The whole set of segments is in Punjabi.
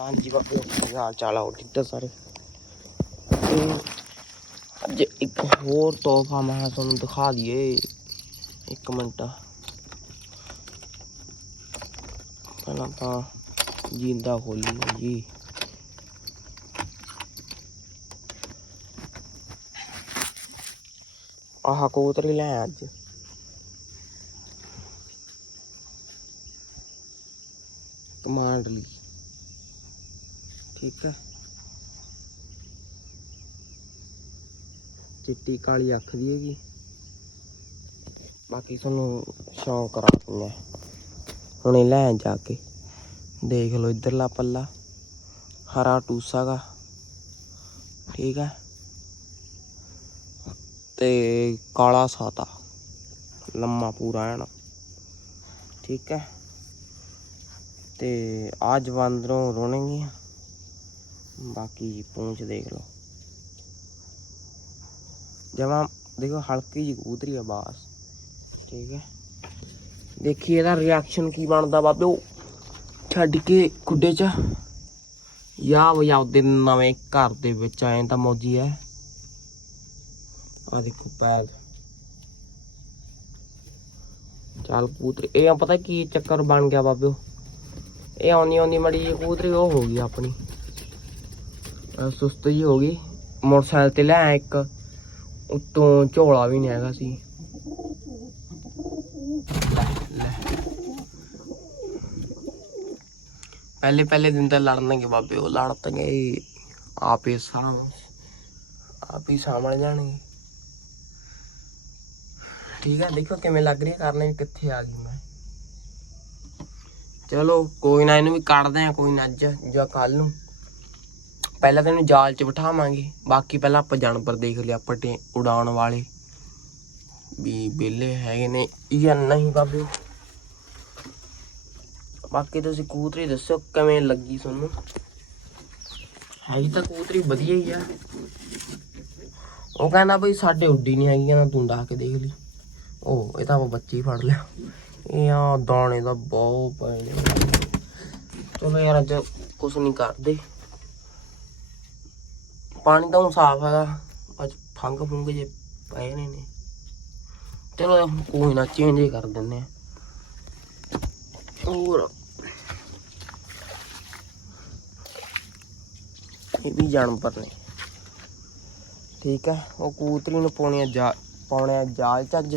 ਹਾਂਜੀ ਬਾਬੇ ਕੀ ਹਾਲ ਚਾਲ ਆ ਠੀਕ ਤਾਂ ਸਾਰੇ? ਅੱਜ ਇੱਕ ਹੋਰ ਤੋਹਫਾ ਮੈਂ ਤੁਹਾਨੂੰ ਦਿਖਾ ਦਈਏ, ਇੱਕ ਮਿੰਟ। ਪਹਿਲਾਂ ਤਾਂ ਜਿੰਦਾ ਖੋਲੀ ਜੀ। ਆਹ ਕਬੂਤਰੀ ਲੈ ਅੱਜ। ਕਮਾਂਡ ਲਈ। ਠੀਕ ਹੈ। ਚਿੱਟੀ ਕਾਲੀ ਅੱਖ ਦੀ ਹੈਗੀ। ਬਾਕੀ ਤੁਹਾਨੂੰ ਸ਼ੌਂਕ ਕਰਾ ਦਿੰਦੇ ਹਾਂ। ਹੁਣੇ ਲੈ ਜਾ ਕੇ। ਦੇਖ ਲਓ ਇਧਰਲਾ ਪੱਲਾ। ਹਰਾ ਟੂਸਾ ਗਾ ਠੀਕ ਹੈ। ਤੇ ਕਾਲਾ ਸਾਤਾ। ਲੰਮਾ ਪੂਰਾ ਹੈ ਨਾ ਠੀਕ ਹੈ। ਤੇ ਆ ਜਵਾਂਦਰੋਂ ਰੋਣਗੇ ਬਾਕੀ ਪੂੰਛ ਦੇਖ ਲਓ। ਜਮਾ ਦੇਖੋ ਹਲਕੀ ਜਿਹੀ ਕਬੂਤਰੀ ਆ ਬਾਸ। ਠੀਕ ਹੈ। ਦੇਖੀ ਇਹਦਾ ਰਿਐਕਸ਼ਨ ਕੀ ਬਣਦਾ ਬਾਬਿਓ ਛੱਡ ਕੇ ਖੁੱਡੇ 'ਚ। ਯਾ ਵਜਾਉਦੇ ਨਵੇਂ ਘਰ ਦੇ ਵਿੱਚ ਆਏ ਤਾਂ ਮੌਜੀ ਐ ਆ ਦੇਖੋ ਪੈਰ। ਚੱਲ ਕਬੂਤਰੀ, ਇਹ ਆ ਪਤਾ ਕੀ ਚੱਕਰ ਬਣ ਗਿਆ ਬਾਬਿਓ ਇਹ ਆਉਣੀ ਆਉਣੀ ਮੜੀ ਜੀ ਕੂਤਰੀ ਉਹ ਹੋ ਗਈ ਆਪਣੀ। ਸੁਸਤ ਜੀ ਹੋ ਗਈ। ਮੋਟਰਸਾਈਕਲ ਤੇ ਲੈ ਇੱਕ। ਉਤੋਂ ਝੋਲਾ ਵੀ ਨਹੀਂ ਹੈਗਾ ਸੀ। ਪਹਿਲੇ ਪਹਿਲੇ ਦਿਨ ਤਾਂ ਲੜਨਗੇ ਬਾਬੇ, ਉਹ ਲੜਨਗੇ ਆਪੇ ਸਾਂਭ, ਆਪ ਹੀ ਸਾਂਭਲ ਜਾਣਗੇ। ਠੀਕ ਹੈ ਦੇਖੋ ਕਿਵੇਂ ਲੱਗ ਰਹੀ ਹੈ ਕਰਨੇ ਕਿੱਥੇ ਆ ਗਈ ਮੈਂ। ਚਲੋ, ਕੋਈ ਨਾ, ਇਹਨੂੰ ਵੀ ਕੱਢਦੇ ਆ, ਕੋਈ ਨਾ ਅੱਜ, ਜਾਂ ਕੱਲ ਨੂੰ। ਪਹਿਲਾਂ ਤੈਨੂੰ ਜਾਲ 'ਚ ਬਿਠਾਵਾਂਗੇ, ਬਾਕੀ ਪਹਿਲਾਂ ਆਪਾਂ ਜਾਨਵਰ ਦੇਖ ਲਿਆ ਪਟੇ ਉਡਾਉਣ ਵਾਲੇ। ਵੀ ਵਿਹਲੇ ਹੈਗੇ ਨੇ ਜਾਂ ਨਹੀਂ ਬਾਬੇ? ਬਾਕੀ ਤੁਸੀਂ ਕੂਤਰੀ ਦੱਸੋ, ਕਿਵੇਂ ਲੱਗੀ ਤੁਹਾਨੂੰ? ਹੈਗੀ ਤਾਂ ਕੂਤਰੀ ਵਧੀਆ ਹੀ ਆ। ਉਹ ਕਹਿੰਦਾ ਬਈ ਸਾਡੇ ਉੱਡੀ ਨਹੀਂ ਹੈਗੀ, ਕਹਿੰਦਾ ਤੂੰ ਡਾ ਕੇ ਦੇਖ ਲਈ। ਉਹ ਇਹ ਤਾਂ ਆਪਾਂ ਬੱਚੇ ਹੀ ਫੜ ਲਿਆ। ਇਹ ਆ ਦਾਣੇ ਦਾ ਬਹੁਤ ਪਏ ਨੇ। ਚਲੋ ਯਾਰ ਅੱਜ ਕੁਛ ਨਹੀਂ ਕਰਦੇ। ਪਾਣੀ ਤਾਂ ਹੁਣ ਸਾਫ਼ ਹੈਗਾ। ਅੱਜ ਫੰਗ ਫੁੰਗ ਜੇ ਪਏ ਨੇ ਨੇ। ਚਲੋ ਕੋਈ ਨਾ ਚੇਂਜ ਹੀ ਕਰ ਦਿੰਨੇ ਆ। ਹੋਰ। ਇਹ ਵੀ ਜਾਨਵਰ ਨੇ। ਠੀਕ ਹੈ ਉਹ ਕੂਤਰੀ ਨੂੰ ਪਾਉਣੇ ਆ ਜਾ ਪਾਉਣੇ ਆ ਜਾਲ ਚੱਜ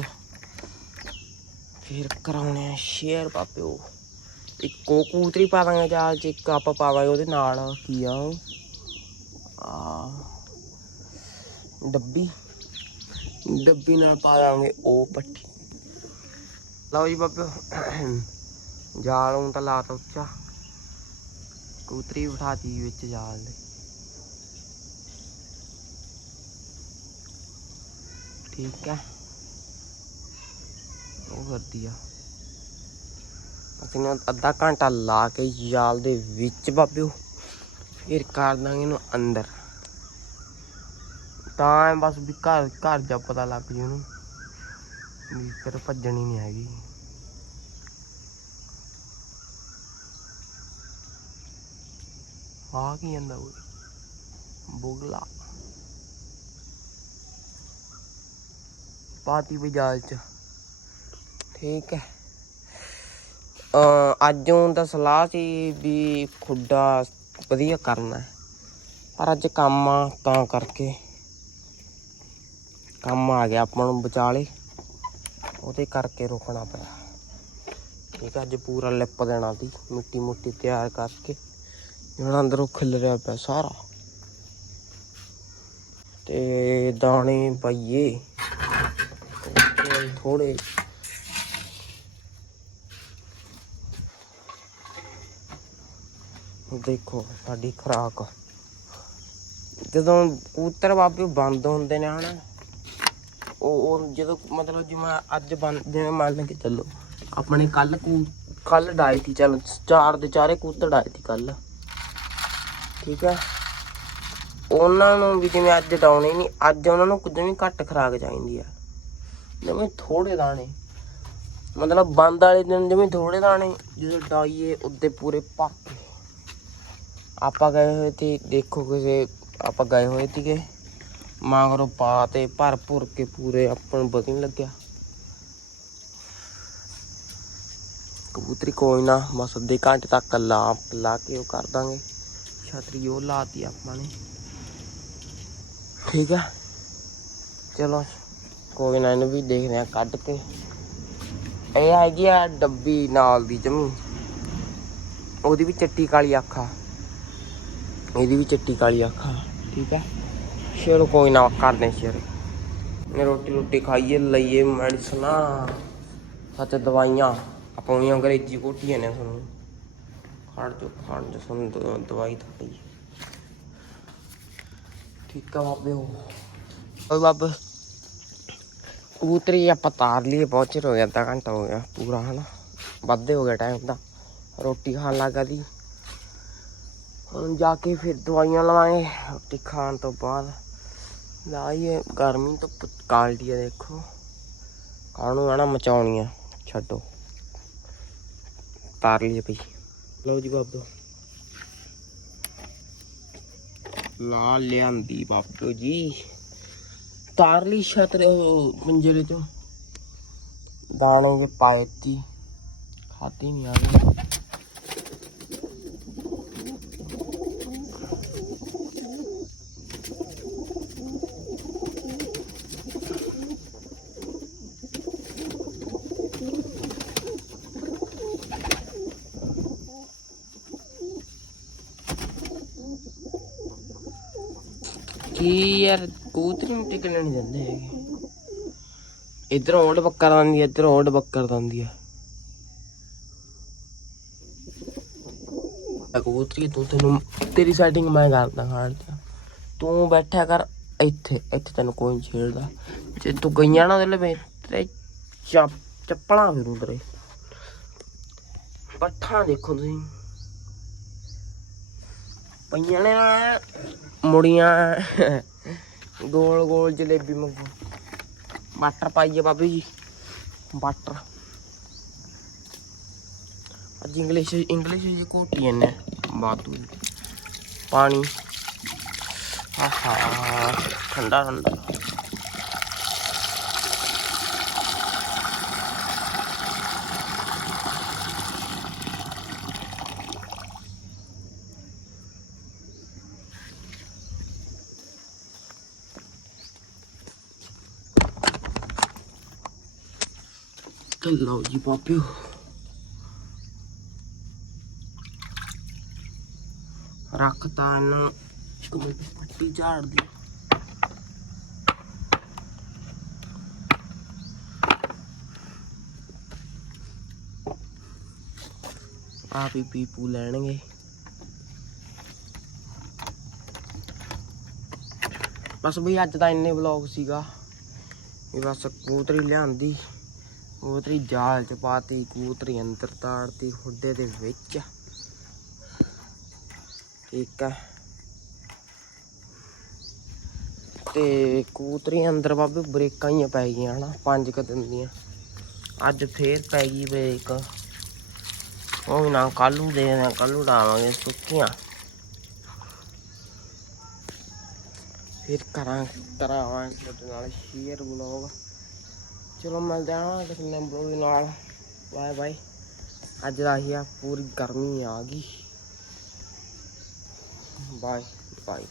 ਫਿਰ ਕਰਾਉਣੇ ਆ ਸ਼ੇਅਰ ਪਾਪਿਓ ਇੱਕੋ ਕਬੂਤਰੀ ਪਾ ਦਾਂਗੇ ਜਾਲ ਚ, ਇੱਕ ਆਪਾਂ ਪਾਵਾਂਗੇ ਉਹਦੇ ਨਾਲ। ਕੀ ਆ ਆ ਡੱਬੀ। ਡੱਬੀ ਨਾਲ ਪਾ ਦਾਂਗੇ ਉਹ ਪੱਠੀ। ਲਓ ਜੀ ਬਾਬੇ ਜਾਲ ਨੂੰ ਤਾਂ ਲਾਤਾ ਉੱਚਾ। ਕੂਤਰੀ ਬਿਠਾਤੀ ਵਿੱਚ ਜਾਲ ਦੇ। ਠੀਕ ਹੈ। ਉਹ ਕਰਦੀ ਆ। ਅਸੀਂ ਅੱਧਾ ਘੰਟਾ ਲਾ ਕੇ ਜਾਲ ਦੇ ਵਿੱਚ ਬਾਬਿਓ। ਫਿਰ ਕਰ ਦਾਂਗੇ ਇਹਨੂੰ ਅੰਦਰ। ਤਾਂ ਬਸ ਵੀ ਘਰ ਘਰ ਜਾ ਪਤਾ ਲੱਗ ਜੂ ਉਹਨੂੰ ਵੀ ਫਿਰ ਭੱਜਣ ਹੀ ਨਹੀਂ ਹੈਗੀ। ਆ ਕੀ ਜਾਂਦਾ ਉਹ ਬੁਗਲਾ। ਪਾਤੀ ਵੀ ਚ। ਠੀਕ ਹੈ ਅ ਅੱਜੋਂ ਤਾਂ ਸਲਾਹ ਸੀ ਵੀ ਖੁੱਡਾ ਵਧੀਆ ਕਰਨਾ ਪਰ ਅੱਜ ਕੰਮ ਆ, ਤਾਂ ਕਰਕੇ ਕੰਮ ਆ ਗਿਆ ਆਪਾਂ ਨੂੰ ਵਿਚਾਲੇ ਉਹਦੇ ਕਰਕੇ ਰੁਕਣਾ ਪਿਆ। ਠੀਕ ਹੈ ਅੱਜ ਪੂਰਾ ਲਿਪ ਦੇਣਾ ਸੀ, ਮਿੱਟੀ ਮੁੱਟੀ ਤਿਆਰ ਕਰਕੇ। ਜਿਹੜਾ ਅੰਦਰੋਂ ਖਿਲ ਰਿਹਾ ਪਿਆ ਸਾਰਾ। ਤੇ ਦਾਣੇ ਪਾਈਏ। ਥੋੜੇ ਦੇਖੋ, ਸਾਡੀ ਖਰਾਕ। ਜਦੋਂ ਕਬੂਤਰ ਬਾਬੇ ਬੰਦ ਹੁੰਦੇ ਨੇ ਹਨਾ, ਉਹ ਉਹ ਜਦੋਂ ਮਤਲਬ ਜਿਵੇਂ ਅੱਜ ਬੰਦ ਜਿਵੇਂ ਮੰਨ ਕੇ ਚੱਲੋ, ਆਪਣੇ ਕੱਲ ਕੂ ਕੱਲ ਡਾਈ ਸੀ ਚੱਲ ਚਾਰ ਦੇ ਚਾਰੇ ਕਬੂਤਰ ਡਾਈ ਸੀ ਕੱਲ। ਠੀਕ ਹੈ? ਉਹਨਾਂ ਨੂੰ ਵੀ ਜਿਵੇਂ ਅੱਜ ਡਾਉਣੇ ਨਹੀਂ, ਅੱਜ ਉਹਨਾਂ ਨੂੰ ਕੁਝ ਵੀ ਘੱਟ ਖਰਾਕ ਚਾਹੀਦੀ ਆ। ਜਿਵੇਂ ਥੋੜੇ ਦਾਣੇ। ਮਤਲਬ ਬੰਦ ਵਾਲੇ ਦਿਨ ਜਿਵੇਂ ਥੋੜੇ ਦਾਣੇ, ਜਦੋਂ ਡਾਈਏ ਉੱਤੇ ਪੂਰੇ ਪੱਕ ਆਪਾਂ ਗਏ ਹੋਏ ਤੇ ਦੇਖੋ ਕਿਸੇ, ਆਪਾਂ ਗਏ ਹੋਏ ਸੀਗੇ। ਮਾਂਗਰੋ ਪਾ ਤੇ ਭਰ ਭੁਰ ਕੇ ਪੂਰੇ ਆਪਾਂ ਨੂੰ ਪਤਾ ਲੱਗਿਆ। ਕਬੂਤਰੀ ਕੋਈ ਨਾ, ਬਸ ਅੱਧੇ ਘੰਟੇ ਤੱਕ ਲਾ ਲਾ ਕੇ ਉਹ ਕਰ ਦਾਂਗੇ। ਛਤਰੀ ਉਹ ਲਾਤੀ ਆਪਾਂ ਨੇ। ਠੀਕ ਆ। ਚਲੋ, ਕੋਈ ਨਾ ਇਹਨੂੰ ਵੀ ਦੇਖਦੇ ਆ ਕੱਢ ਕੇ। ਇਹ ਹੈਗੀ ਆ ਡੱਬੀ ਨਾਲ ਦੀ ਜਮੀ ਉਹਦੀ ਵੀ ਚਿੱਟੀ ਕਾਲੀ ਅੱਖ ਇਹਦੀ ਵੀ ਚਿੱਟੀ ਕਾਲੀ ਅੱਖ ਠੀਕ ਆ? ਚਲੋ ਕੋਈ ਨਾ, ਕਰਦੇ ਸ਼ੇਰ ਰੋਟੀ ਰੋਟੀ ਖਾਈਏ, ਲਈਏ ਮੈਡੀਸਨਾਂ ਸੱਚ ਦਵਾਈਆਂ। ਆਪਾਂ ਉਹਨੀਆਂ ਅੰਗਰੇਜ਼ੀ ਕੋਟੀਆਂ ਨੇ ਤੁਹਾਨੂੰ ਖਾਣ ਚੋ ਖਾਣ ਚ ਸਾਨੂੰ ਦਵਾਈ ਤਾਂ ਖਾਈਏ ਠੀਕ ਆ ਬਾਬੇ ਉਹ। ਓਏ ਬਾਬੇ, ਕਬੂਤਰੀ ਆਪਾਂ ਤਾਰ ਲਈਏ, ਬਹੁਤ ਚਿਰ ਹੋ ਗਿਆ, ਅੱਧਾ ਘੰਟਾ ਹੋ ਗਿਆ, ਪੂਰਾ, ਹਨਾ? ਵੱਧੇ ਹੋ ਗਿਆ ਟਾਈਮ ਦਾ ਰੋਟੀ ਖਾਣ ਲੱਗਾ ਦੀ ਹੁਣ ਜਾ ਕੇ ਫਿਰ ਦਵਾਈਆਂ ਲਵਾਂਗੇ ਰੋਟੀ ਖਾਣ ਤੋਂ ਬਾਅਦ। ਲਾਈਏ ਗਰਮੀ ਤੋਂ ਕਾਲਡੀ ਆ ਦੇਖੋ। ਕਾਹਨੂੰ ਆਣਾ ਮਚਾਉਣੀਆਂ ਛੱਡੋ। ਤਾਰ ਲਈਏ ਪਈ ਲਓ ਜੀ ਬਾਬੂ ਲਾ ਲਿਆਂਦੀ ਬਾਬੂ ਜੀ। ਤਾਰ ਲਈ ਛਤਰ ਪਿੰਜਰੇ ਚੋਂ। ਦਾਣੇ ਵੀ ਪਾਏ ਤੀ। ਖਾਤੀ ਨਹੀਂ ਆ ਗਈ ਕੀ ਯਾਰ ਕਬੂਤਰ ਨੂੰ ਟਿਕਣ ਨਹੀਂ ਦਿੰਦੇ ਹੈਗੇ। ਇਧਰ ਓਡ ਬੱਕਰ ਆਂਦੀ ਹੈ ਇਧਰ ਓਡ ਬੱਕਰ ਆਂਦੀ ਹੈ ਕਬੂਤਰੀ ਤੂੰ ਤੈਨੂੰ, ਤੇਰੀ ਸੈਟਿੰਗ ਮੈਂ ਕਰਦਾ ਖਾਣ ਚ। ਤੂੰ ਬੈਠਾ ਕਰ ਇੱਥੇ ਇੱਥੇ ਤੈਨੂੰ ਕੋਈ ਨਹੀਂ ਛੇੜਦਾ। ਜੇ ਤੂੰ ਗਈਆਂ ਨਾ ਉਹਦੇ ਲਵੇ ਤੇ ਚੱਪਲਾਂ ਫਿਰੂ ਤੇਰੇ ਪੱਠਾਂ ਦੇਖੋ ਤੁਸੀਂ। ਪਈਆਂ ਨੇ ਨਾ, ਮੁੜੀਆਂ। ਗੋਲ ਗੋਲ ਜਲੇਬੀ ਮੰਗੂ ਬਟਰ ਪਾਈਏ ਬਾਬੂ ਜੀ। ਬਟਰ ਅੱਜ ਇੰਗਲਿਸ਼ ਇੰਗਲਿਸ਼ ਜੀ ਕੋਟੀ ਨੇ ਬਾਤੂ ਪਾਣੀ। ਆਹਾ, ਠੰਡਾ ਠੰਡਾ। ਲਓ ਜੀ ਬਾਬਿਓ ਰੱਖਤਾ ਇਹਨਾਂ ਇੱਕ ਪੱਟੀ ਝਾੜ ਦੀ ਆ ਵੀ ਪੀਪੂ ਲੈਣਗੇ ਬਸ ਬਈ ਅੱਜ ਦਾ ਇੰਨੇ ਵਲੌਗ ਸੀਗਾ ਇਹ ਬਸ ਕਬੂਤਰੀ ਲਿਆਂਦੀ ਕੂਤਰੀ ਜਾਲ ਚ ਪਾਤੀ ਕੂਤਰੀ ਅੰਦਰ ਤਾੜਤੀ ਹੁੱਡੇ ਦੇ ਵਿੱਚ। ਠੀਕ ਹੈ ਤੇ ਕੂਤਰੀ ਅੰਦਰ ਬਾਬੇ ਬ੍ਰੇਕਾਂ ਹੀ ਪੈ ਗਈਆਂ, ਹਨਾ? ਪੰਜ ਕ ਦਿਨ ਦੀਆਂ। ਅੱਜ ਫੇਰ ਪੈ ਗਈ ਬ੍ਰੇਕ। ਉਹ ਵੀ ਨਾ ਕੱਲੂ ਦੇ ਦੇ ਕੱਲੂ ਡਾਵਾਂਗੇ ਸੁੱਕੀਆਂ। ਫਿਰ ਕਰਾਂ ਕਰਾਵਾਂਗੇ ਤੁਹਾਡੇ ਨਾਲ ਸ਼ੇਅਰ ਬਲੌਗ ਚਲੋ ਮਿਲਦੇ ਹਾਂ ਕਿਸੇ ਨਵੇਂ ਬਲੌਗ ਨਾਲ। Bye bye. ਅੱਜ ਦਾ ਹੀ ਆ, ਪੂਰੀ ਗਰਮੀ ਆ ਗਈ। Bye bye.